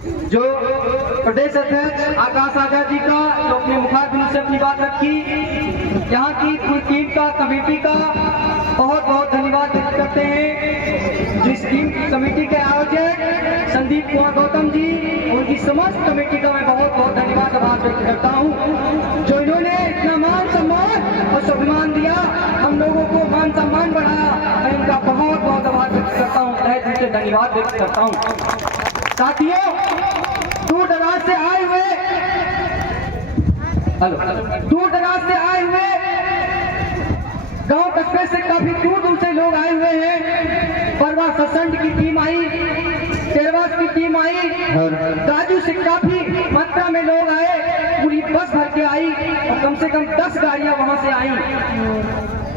जो प्रदेश अध्यक्ष आकाश आजाद जी का जो अपने मुखारबिंद से अपनी बात रखी, यहाँ की पूरी टीम का, कमेटी का बहुत बहुत धन्यवाद व्यक्त करते हैं। जिस टीम की कमेटी के आयोजक संदीप कुमार गौतम जी, उनकी समस्त कमेटी का मैं बहुत बहुत धन्यवाद आभार व्यक्त करता हूँ, जो इन्होंने इतना मान सम्मान और स्वाभिमान दिया, हम लोगों को मान सम्मान बढ़ाया। मैं इनका बहुत बहुत आभार व्यक्त करता हूँ, तहे दिल से धन्यवाद व्यक्त करता हूँ। साथियों, दूर दराज से आए हुए गांव कस्बे से काफी दूर दूर से लोग आए हुए हैं। परवा ससंड की टीम आई, तेरवास की टीम आई, राजू से काफी मात्रा में लोग आए, पूरी बस भर के आई और कम से कम 10 गाड़ियां वहां से आई।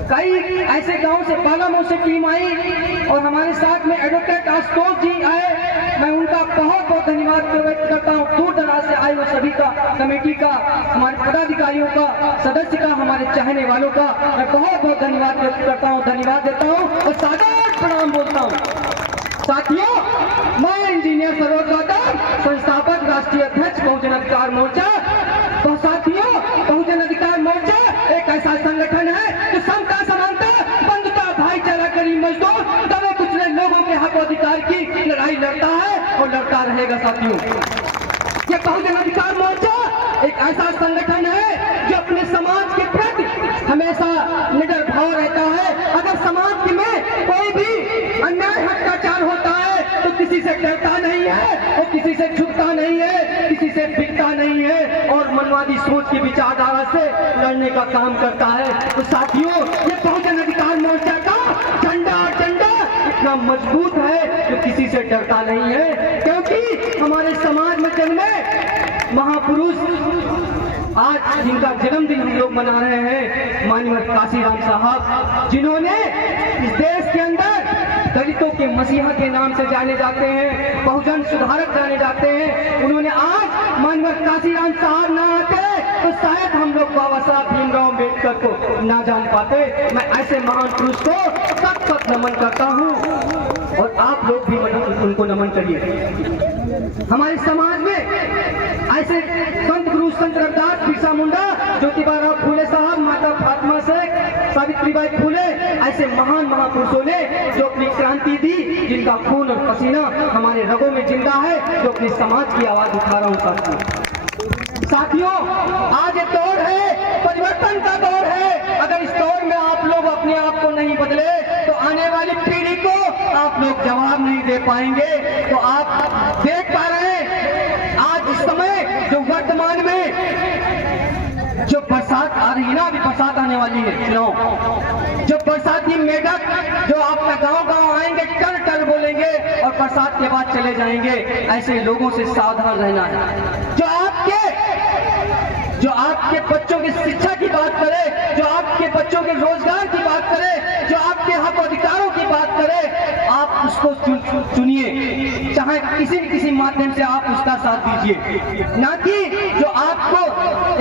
कई ऐसे गांव से, बालामऊ से टीम आई और हमारे साथ में एडवोकेट आशुतोष जी आए। मैं उनका बहुत बहुत धन्यवाद व्यक्त करता हूँ। दूर दराज से आए हुए सभी का, कमेटी का, हमारे पदाधिकारियों का, सदस्य का, हमारे चाहने वालों का मैं बहुत बहुत धन्यवाद व्यक्त करता हूँ, धन्यवाद देता हूँ और सादर प्रणाम बोलता हूँ। साथियों, मैं इंजीनियर सरोज गौतम, संस्थापक राष्ट्रीय अध्यक्ष बहुजन अधिकार मोर्चा। तो साथियों, बहुजन अधिकार मोर्चा एक ऐसा संगठन है जो समता, समानता, बंधुता, भाईचारा, गरीब मजदूर, दबे कुचले लोगों के हक अधिकार की लड़ाई लड़ता है और लड़ता रहेगा। साथियों, ये बहुजन अधिकार मोर्चा एक ऐसा संगठन है जो अपने समाज के प्रति हमेशा निडर भाव रहता है। अगर समाज में कोई भी अन्याय, अत्याचार होता है तो किसी से डरता नहीं है और किसी से झुकता नहीं है, किसी से बिकता नहीं है और मनवादी सोच की विचारधारा से लड़ने का काम करता है। तो साथियों, ये बहुजन अधिकार मोर्चा का झंडा इतना मजबूत है जो किसी से डरता नहीं है, क्योंकि हमारे समाज में जन्मे महापुरुष आज जिनका जन्मदिन हम लोग मना रहे हैं, माननीय काशीराम साहब, जिन्होंने इस देश के अंदर दलितों के मसीहा के नाम से जाने जाते हैं, बहुजन सुधारक जाने जाते हैं। उन्होंने आज माननीय काशीराम साहब ना आते तो शायद हम लोग बाबा साहब भीमराव अम्बेडकर को ना जान पाते। मैं ऐसे महान पुरुष को सख्त नमन करता हूँ और आप लोग भी उनको नमन करिए। हमारे समाज में ऐसे संत गुरु संत रविदास, बिरसा मुंडा, ज्योतिबा फूले साहब, माता फातिमा शेख, सावित्रीबाई फूले, ऐसे महान महापुरुषों ने जो अपनी क्रांति दी, जिनका खून और पसीना हमारे रगों में जिंदा है, जो अपने समाज की आवाज उठा रहा हूँ। साथियों, आज ये दौर है, परिवर्तन का दौर है। अगर इस दौर में आप लोग अपने आप को नहीं बदले तो आने वाली पीढ़ी को आप लोग जवाब नहीं दे पाएंगे। तो आप देख पा रहे हैं आज इस समय जो वर्तमान में जो बरसात आ रही है ना, अभी बरसात आने वाली है, जो बरसाती मेढक जो आपका गांव आएंगे, टर टर बोलेंगे और बरसात के बाद चले जाएंगे, ऐसे लोगों से सावधान रहना है। जो आपके बच्चों की शिक्षा की बात करे, जो आपके बच्चों के रोजगार की बात करे, जो आपके हक अधिकारों की बात करे, आप उसको चुनिए, चाहे किसी न किसी माध्यम से आप उसका साथ दीजिए, ना कि जो आपको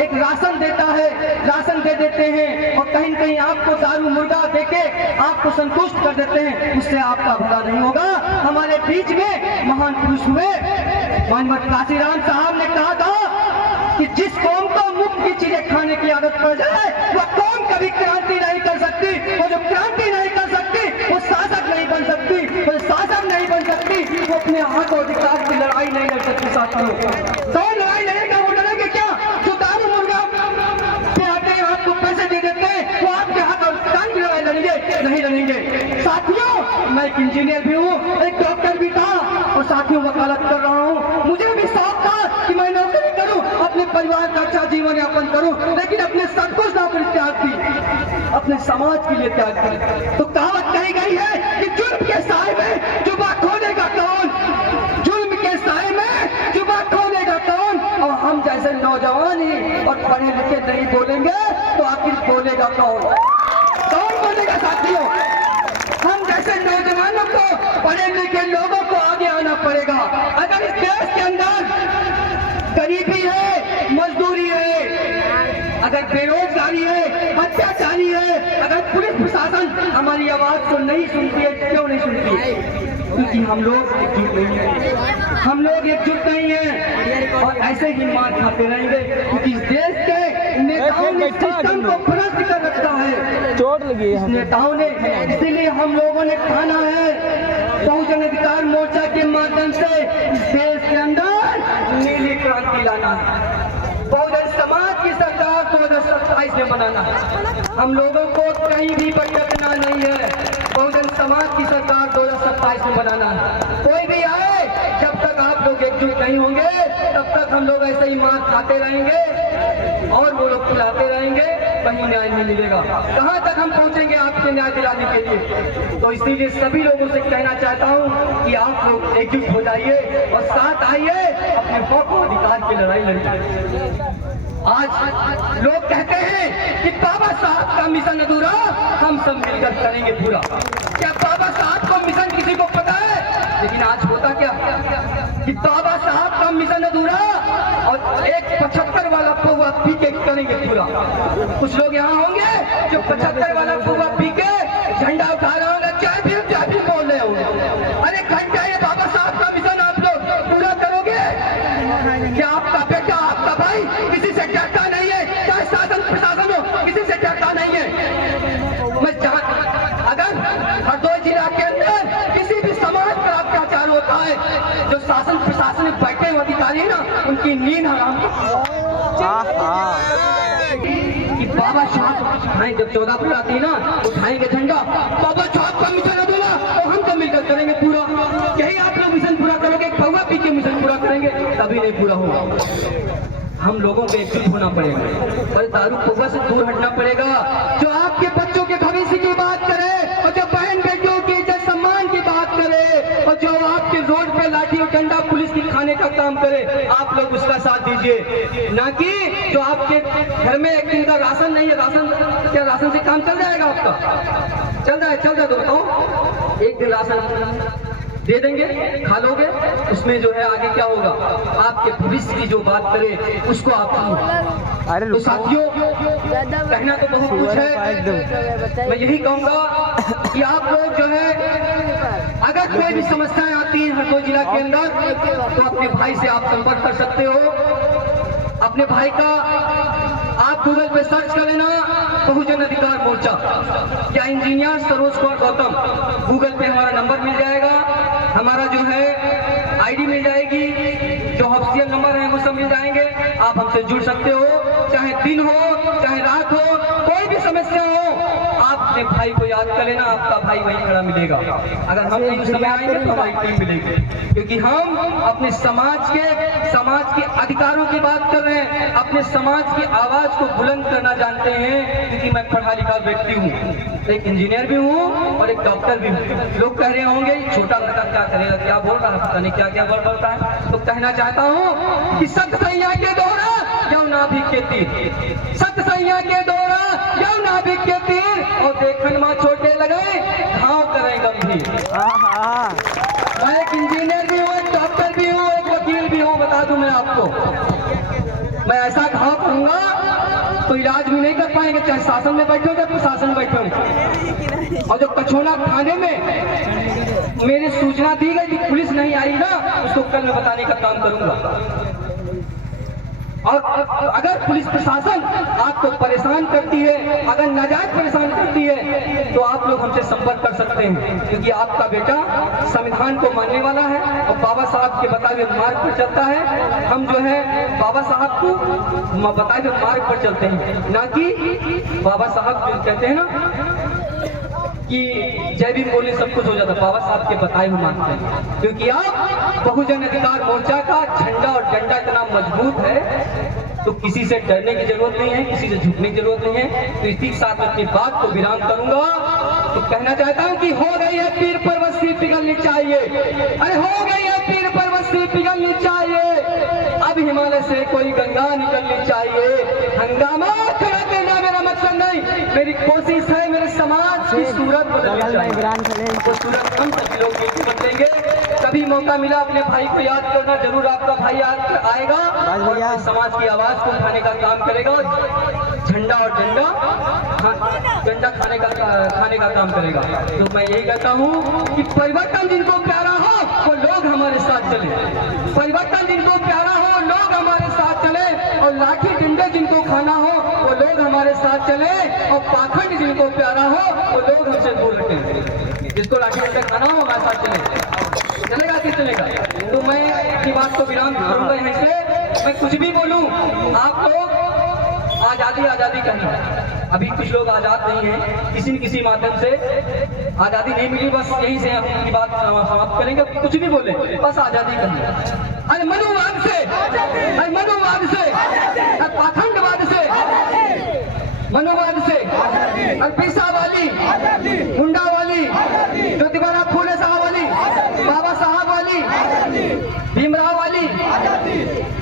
एक राशन देता है, राशन दे देते हैं और कहीं कहीं आपको दारू मुर्गा देके आपको संतुष्ट कर देते हैं, उससे आपका भला नहीं होगा। हमारे बीच में महान पुरुष हुए, माननीय काशीराम साहब ने कहा था कि जिस कौम को मुफ्त की चीजें खाने की आदत पड़ जाए वह कौम कभी क्रांति नहीं कर सकती, वो जो क्रांति नहीं कर सकती वो शासक नहीं बन सकती, वो शासक नहीं बन सकती, वो अपने हक और अधिकार की लड़ाई नहीं लड़ सकती। साथियों, कौन लड़ाई लड़ेगा? वो लड़ेंगे क्या? जो दारू मुर्गा पे आते हैं, आपको पैसे दे देते हैं, वो आपके हक और अधिकार की लड़ाई लड़ेंगे? नहीं लड़ेंगे। साथियों, मैं एक इंजीनियर भी हूँ, एक डॉक्टर भी था और साथियों वकालत कर रहा हूँ। मुझे भी शौक था कि मैं नौकरी करूं, अपने परिवार का अच्छा जीवन यापन करूं, लेकिन अपने सब कुछ नौकरी त्याग दी, अपने समाज के लिए त्याग दी। तो कहावत कही गई है कि जुल्म के साए में जुबा खोलेगा कौन, जुल्म के साए में जुबा खोलेगा कौन। और हम जैसे नौजवान ही और पढ़े लिखे नहीं बोलेंगे तो आखिर बोलेगा कौन? कौन बोलेगा? साथियों, हम जैसे नौजवानों को, पढ़े लिखे लोगों को आगे आना पड़ेगा। अगर इस देश के अंदर गरीबी है, मजदूरी है, अगर बेरोजगारी है, अत्याचारी है, अगर पुलिस प्रशासन हमारी आवाज को नहीं सुनती है, क्यों नहीं सुनती है? क्योंकि हम लोग एकजुट नहीं हैं, हम लोग एकजुट नहीं हैं और ऐसे ही मार खाते रहेंगे क्योंकि इस देश के नेताओं ने सिस्टम को भ्रष्ट कर रखा है, चोट लगी इस नेताओं ने। इसीलिए हम लोगों ने ठाना है बहुजन अधिकार मोर्चा के माध्यम से इस देश के अंदर नीली क्रांति लाना है, बहुजन समाज की सरकार 2027 में बनाना है। हम लोगों को कहीं भी भटकना नहीं है, बहुजन समाज की सरकार 2027 में बनाना है। कोई भी आए, जब तक आप लोग एकजुट नहीं होंगे तब तक हम लोग ऐसे ही मार खाते रहेंगे और वो लोग खिलाते रहेंगे, कहीं न्याय नहीं मिलेगा। कहाँ तक हम पहुँचेंगे आपके न्याय दिलाने के लिए? तो इसीलिए सभी लोगों से कहना चाहता हूँ कि आप लोग एकजुट हो जाइए और साथ आइए, अपने हक और अधिकार की लड़ाई लड़िए। आज लोग कहते हैं कि बाबा साहब का मिशन अधूरा, हम सब मिलकर करेंगे पूरा। क्या बाबा साहब का मिशन किसी को पता है? लेकिन आज होता क्या कि बाबा साहब का मिशन अधूरा और एक 75 वाला पौवा पी के करेंगे पूरा। कुछ लोग यहाँ होंगे जो 75 वाला पौवा पी के झंडा उठा रहे होंगे, जय भीम बोल रहे होंगे। अरे घंटा ये बाबा साहब का मिशन आप लोग पूरा करोगे क्या? आपका बेटा, आपका भाई किसी से डरता नहीं है, चाहे शासन प्रशासन हो, किसी से डरता नहीं है। मैं अगर हरदोई जिला के अंदर किसी भी समाज पर अत्याचार होता है, जो शासन प्रशासन में बैठे हुए अधिकारी है ना, उनकी नींद हराम कि बाबा साहब जब 14 अप्रैल आती है ना, उठाएंगे झंडा, बाबा साहब का मिशन अधूरा तो हम सब मिलकर करेंगे पूरा। यही आप लोग मिशन पूरा करोगे, कौवा पी के मिशन पूरा करेंगे, तभी नहीं पूरा होगा। हम लोगों को एकजुट होना पड़ेगा और दारू पौवा से दूर हटना पड़ेगा। जो आपके बच्चों के भविष्य की बात करे और जो बहन बेटियों की इज्जत सम्मान की बात करे और जो आपके रोड पे लाठी और डंडा पुलिस की खाने का काम करे, आप लोग उसका साथ दीजिए। ना कि जो आपके घर में एक दिन का राशन नहीं है, राशन से काम चल जाएगा आपका? चल जाए तो बताओ, एक दिन राशन दे देंगे, खा लोगे, उसमें जो है आगे क्या होगा? आपके भविष्य की जो बात करे उसको आप तो साथियों, कहना तो बहुत कुछ है। मैं यही कहूँगा कि आप लोग जो है, अगर कोई भी समस्याएं आती हैं हरदोई जिला के अंदर, तो अपने भाई से आप संपर्क कर सकते हो। अपने भाई का आप गूगल पे सर्च कर लेना, बहुजन अधिकार मोर्चा या इंजीनियर सरोज कुमार गौतम, गूगल पे हमारा नंबर मिल जाएगा, हमारा जो है आईडी मिल जाएगी, जो ऑफिशियल नंबर है वो सब मिल जाएंगे। आप हमसे जुड़ सकते हो, चाहे दिन हो चाहे रात हो, कोई भी समस्या हो, आप अपने भाई को याद कर लेना, आपका भाई वहीं खड़ा मिलेगा। अगर हम नहीं उस समय आएंगे तो हमारी टीम मिलेगी, क्योंकि हम अपने समाज के अधिकारों की बात कर रहे हैं, अपने समाज की आवाज को बुलंद करना जानते हैं। क्योंकि मैं पढ़ा लिखा व्यक्ति हूँ, एक इंजीनियर भी हूँ और एक डॉक्टर भी हूँ। लोग कह रहे होंगे छोटा लड़का क्या करेगा, क्या बोल रहा है, पता नहीं क्या बोलता है। तो कहना चाहता हूँ कि सत्य सैया के दोहरा या नाभिक के तीर, सत्य सैया के दोहरा या नाभिक के तीर, और देखन माँ छोटे लगे घाव करें गंभीर। मैं एक इंजीनियर भी हूँ, एक डॉक्टर भी हूँ, एक वकील भी हूँ। बता दूं मैं आपको, मैं ऐसा घाव करूंगा तो इलाज भी नहीं कर पाएंगे, चाहे शासन में बैठे हो चाहे प्रशासन में बैठे हो। और जो कछोना थाने में मेरी सूचना दी गई थी, पुलिस नहीं आई ना, उसको कल मैं बताने का काम करूंगा। और अगर पुलिस प्रशासन आपको परेशान करती है, अगर नाजायज परेशान करती है, तो आप लोग हमसे संपर्क कर सकते हैं, क्योंकि आपका बेटा संविधान को मानने वाला है और बाबा साहब के बताए हुए मार्ग पर चलता है। हम जो है बाबा साहब को बताए हुए मार्ग पर चलते हैं, ना कि बाबा साहब जो कहते हैं ना कि जय भीम बोलने सब कुछ हो जाता, बाबा साहब के बताए हुए मानते हैं। क्योंकि आप बहुजन अधिकार मोर्चा का झंडा और डंडा इतना मजबूत है, तो किसी से डरने की जरूरत नहीं है, किसी से झुकने की जरूरत नहीं है। तो इसी के साथ मैं अपनी बात को विराम करूंगा। तो कहना चाहता हूँ कि हो गई है पीर पर्वती पिघलनी चाहिए, अरे हो गई है पीर पर्वती पिघलनी चाहिए, अब हिमालय से कोई गंगा निकलनी चाहिए। हंगामा खड़ा करना मेरा मकसद नहीं, मेरी कोशिश है मेरे समाज की सूरत बदलनी चाहिए। तो सूरत हम सभी लोग मिलकर बदलेंगे। कभी मौका मिला अपने भाई को याद करना, जरूर आपका भाई याद आएगा और समाज की आवाज को उठाने का काम करेगा। झंडा और डंडा गंजा खाने का काम करेगा। तो मैं यही कहता हूँ कि परिवर्तन जिनको प्यारा हो वो लोग हमारे साथ चले, परिवर्तन जिनको प्यारा हो लोग हमारे साथ चले, और लाठी डंडे जिनको खाना हो वो लोग हमारे साथ चले, और पाखंड जिनको प्यारा हो वो लोग हमसे दूर रखें। जिसको लाठी डंडे खाना हो हमारे साथ चलेगा कि चलेगा। तो मैं अपनी बात को विराम करूंगा यहीं से। मैं कुछ भी बोलूं, आप लोग आजादी आजादी कहना, अभी कुछ लोग आजाद नहीं हैं, किसी न किसी माध्यम से आजादी नहीं मिली, बस यहीं से हम अपनी बात समाप्त करेंगे। कुछ भी बोले बस आजादी कहना। अरे मनुवाद से, अरे मनुवाद से, अरे पाखंडवाद से, मनोवाद से, अरे पिसा वाली, मुंडा वाली, ज्योतिबा फूले साहब वाली, बाबा साहब वाली, भीमराव वाली,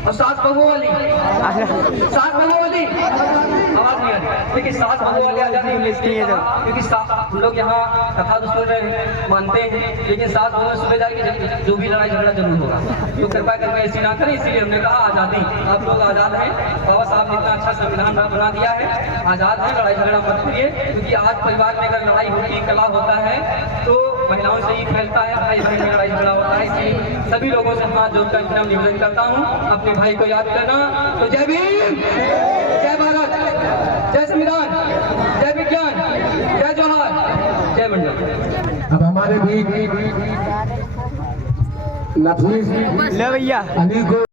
और सास बहू वाली, सास बहू वाली आवाज नहीं आ रही, लेकिन सास बहू वाली आजादी क्योंकि हम लोग यहाँ कथा दस्तूर मानते हैं, लेकिन सास बहू सुबह जाएगी जो भी लड़ाई झगड़ा जरूर होगा, तो कृपया करके ऐसी ना करें। इसीलिए हमने कहा आजादी, आप लोग आजाद हैं, बाबा साहब ने इतना अच्छा संविधान बना दिया है, आजाद है, लड़ाई झगड़ा मत करिए। क्योंकि आज परिवार में अगर लड़ाई होती है, कला होता है, तो महिलाओं से ही फैलता है, भाई बहन में लड़ाई झगड़ा होता है। इसलिए सभी लोगों से हाथ जोड़कर इतना निवेदन करता हूँ, अपने भाई को याद करना। तो जय भीम, जय भारत, जय संविधान, जय विज्ञान, जय जोहार, जय मंडल। अब हमारे भी नफीस ले भैया अली को